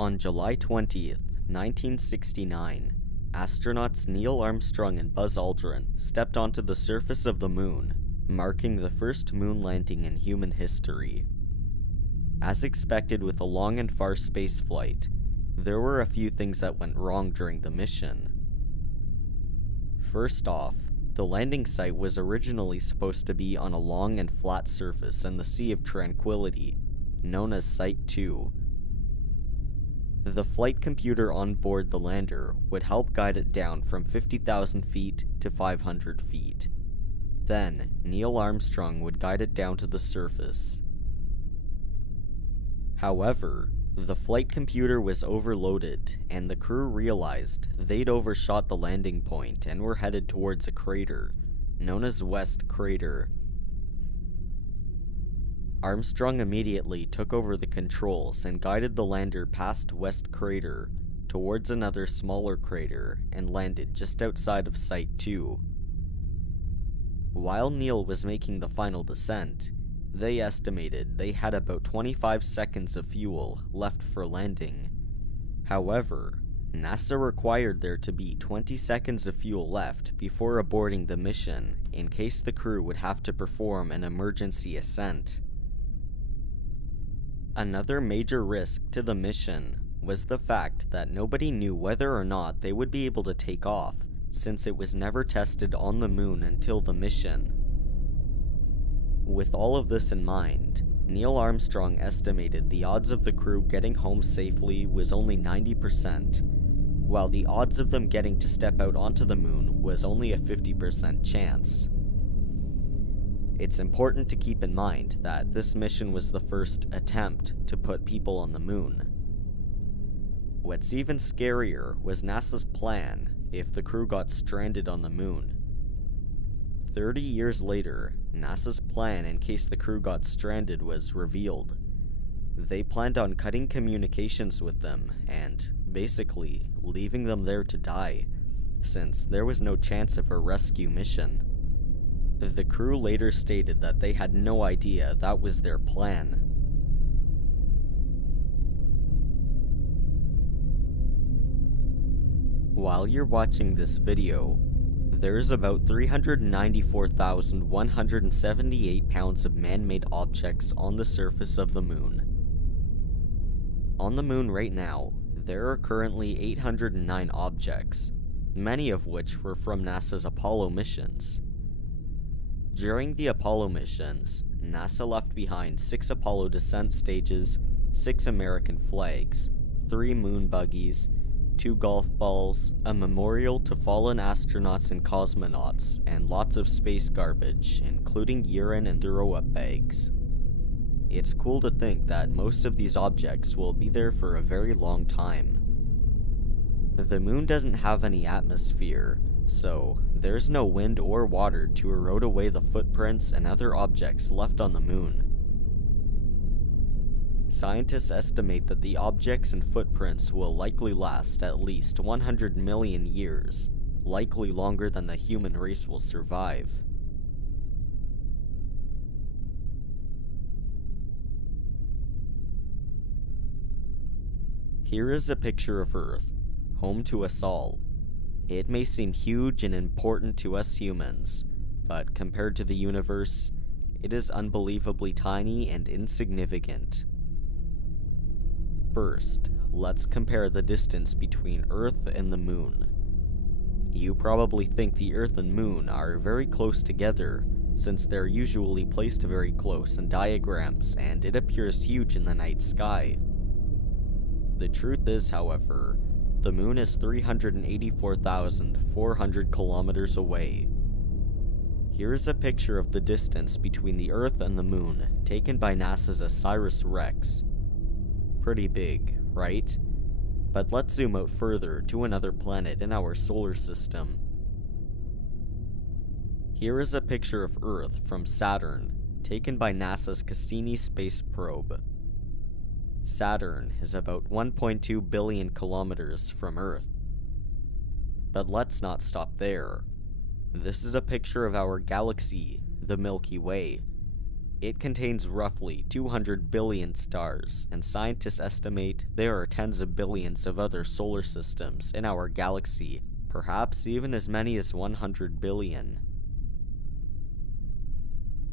On July 20th, 1969, astronauts Neil Armstrong and Buzz Aldrin stepped onto the surface of the moon, marking the first moon landing in human history. As expected with a long and far space flight, there were a few things that went wrong during the mission. First off, the landing site was originally supposed to be on a long and flat surface in the Sea of Tranquility, known as Site 2. The flight computer on board the lander would help guide it down from 50,000 feet to 500 feet. Then, Neil Armstrong would guide it down to the surface. However, the flight computer was overloaded, and the crew realized they'd overshot the landing point and were headed towards a crater, known as West Crater. Armstrong immediately took over the controls and guided the lander past West Crater towards another smaller crater and landed just outside of Site 2. While Neil was making the final descent, they estimated they had about 25 seconds of fuel left for landing. However, NASA required there to be 20 seconds of fuel left before aborting the mission in case the crew would have to perform an emergency ascent. Another major risk to the mission was the fact that nobody knew whether or not they would be able to take off, since it was never tested on the moon until the mission. With all of this in mind, Neil Armstrong estimated the odds of the crew getting home safely was only 90%, while the odds of them getting to step out onto the moon was only a 50% chance. It's important to keep in mind that this mission was the first attempt to put people on the moon. What's even scarier was NASA's plan if the crew got stranded on the moon. 30 years later, NASA's plan in case the crew got stranded was revealed. They planned on cutting communications with them and, basically, leaving them there to die, since there was no chance of a rescue mission. The crew later stated that they had no idea that was their plan. While you're watching this video, there's about 394,178 pounds of man-made objects on the surface of the moon. On the moon right now, there are currently 809 objects, many of which were from NASA's Apollo missions. During the Apollo missions, NASA left behind 6 Apollo descent stages, 6 American flags, 3 moon buggies, 2 golf balls, a memorial to fallen astronauts and cosmonauts, and lots of space garbage, including urine and throw-up bags. It's cool to think that most of these objects will be there for a very long time. The moon doesn't have any atmosphere, so there's no wind or water to erode away the footprints and other objects left on the moon. Scientists estimate that the objects and footprints will likely last at least 100 million years, likely longer than the human race will survive. Here is a picture of Earth, home to us all. It may seem huge and important to us humans, but compared to the universe, it is unbelievably tiny and insignificant. First, let's compare the distance between Earth and the Moon. You probably think the Earth and Moon are very close together, since they're usually placed very close in diagrams and it appears huge in the night sky. The truth is, however, the Moon is 384,400 kilometers away. Here's a picture of the distance between the Earth and the Moon, taken by NASA's OSIRIS-REx. Pretty big, right? But let's zoom out further to another planet in our solar system. Here is a picture of Earth from Saturn, taken by NASA's Cassini space probe. Saturn is about 1.2 billion kilometers from Earth. But let's not stop there. This is a picture of our galaxy, the Milky Way. It contains roughly 200 billion stars, and scientists estimate there are tens of billions of other solar systems in our galaxy, perhaps even as many as 100 billion.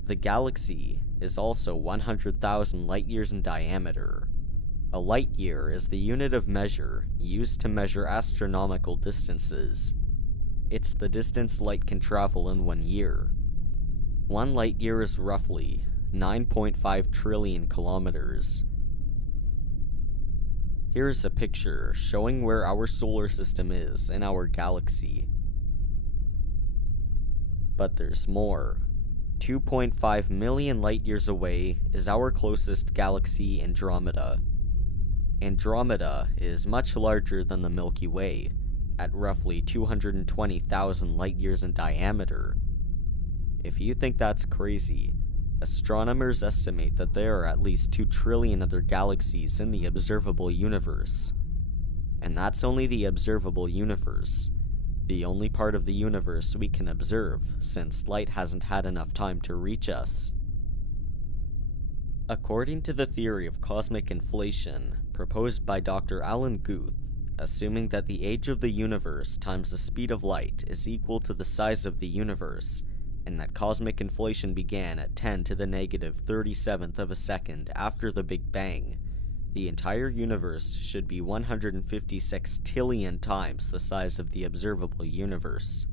The galaxy is also 100,000 light-years in diameter. A light-year is the unit of measure used to measure astronomical distances. It's the distance light can travel in 1 year. 1 light-year is roughly 9.5 trillion kilometers. Here's a picture showing where our solar system is in our galaxy. But there's more. 2.5 million light-years away is our closest galaxy, Andromeda. Andromeda is much larger than the Milky Way, at roughly 220,000 light-years in diameter. If you think that's crazy, astronomers estimate that there are at least 2 trillion other galaxies in the observable universe. And that's only the observable universe, the only part of the universe we can observe, since light hasn't had enough time to reach us. According to the theory of cosmic inflation, proposed by Dr. Alan Guth, assuming that the age of the universe times the speed of light is equal to the size of the universe, and that cosmic inflation began at 10 to the negative 37th of a second after the Big Bang, the entire universe should be 156 trillion times the size of the observable universe.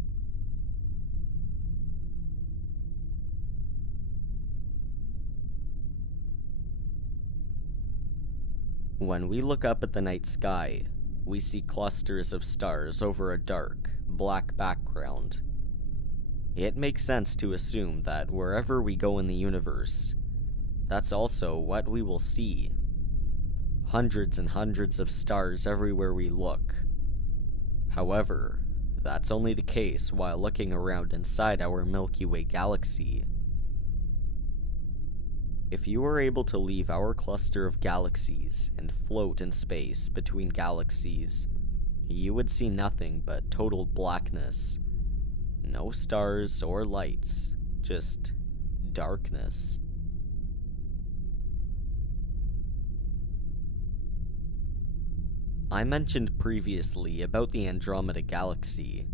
When we look up at the night sky, we see clusters of stars over a dark, black background. It makes sense to assume that wherever we go in the universe, that's also what we will see. Hundreds and hundreds of stars everywhere we look. However, that's only the case while looking around inside our Milky Way galaxy. If you were able to leave our cluster of galaxies and float in space between galaxies, you would see nothing but total blackness. No stars or lights, just darkness. I mentioned previously about the Andromeda galaxy.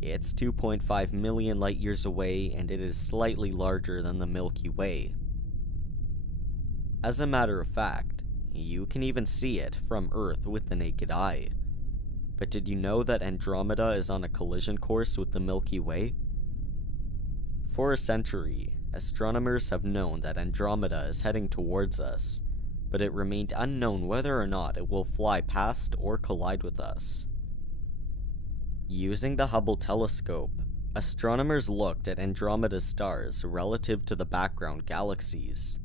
It's 2.5 million light-years away, and it is slightly larger than the Milky Way. As a matter of fact, you can even see it from Earth with the naked eye. But did you know that Andromeda is on a collision course with the Milky Way? For a century, astronomers have known that Andromeda is heading towards us, but it remained unknown whether or not it will fly past or collide with us. Using the Hubble telescope, astronomers looked at Andromeda's stars relative to the background galaxies.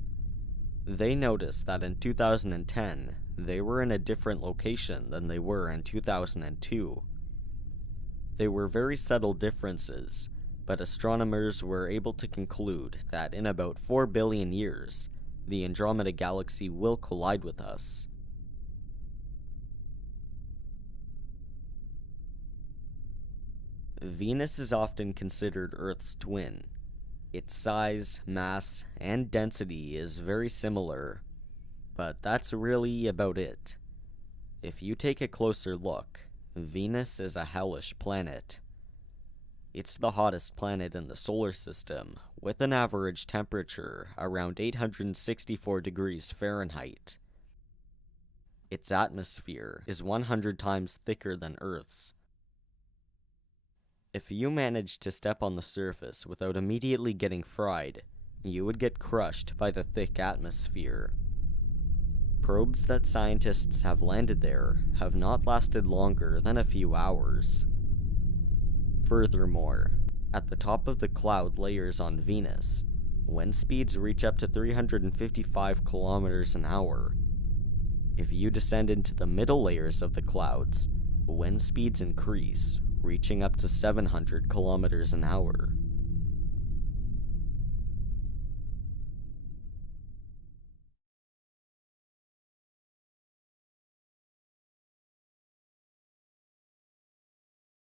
They noticed that in 2010, they were in a different location than they were in 2002. They were very subtle differences, but astronomers were able to conclude that in about 4 billion years, the Andromeda galaxy will collide with us. Venus is often considered Earth's twin. Its size, mass, and density is very similar, but that's really about it. If you take a closer look, Venus is a hellish planet. It's the hottest planet in the solar system, with an average temperature around 864 degrees Fahrenheit. Its atmosphere is 100 times thicker than Earth's. If you managed to step on the surface without immediately getting fried, you would get crushed by the thick atmosphere. Probes that scientists have landed there have not lasted longer than a few hours. Furthermore, at the top of the cloud layers on Venus, wind speeds reach up to 355 kilometers an hour. If you descend into the middle layers of the clouds, wind speeds increase, reaching up to 700 kilometers an hour.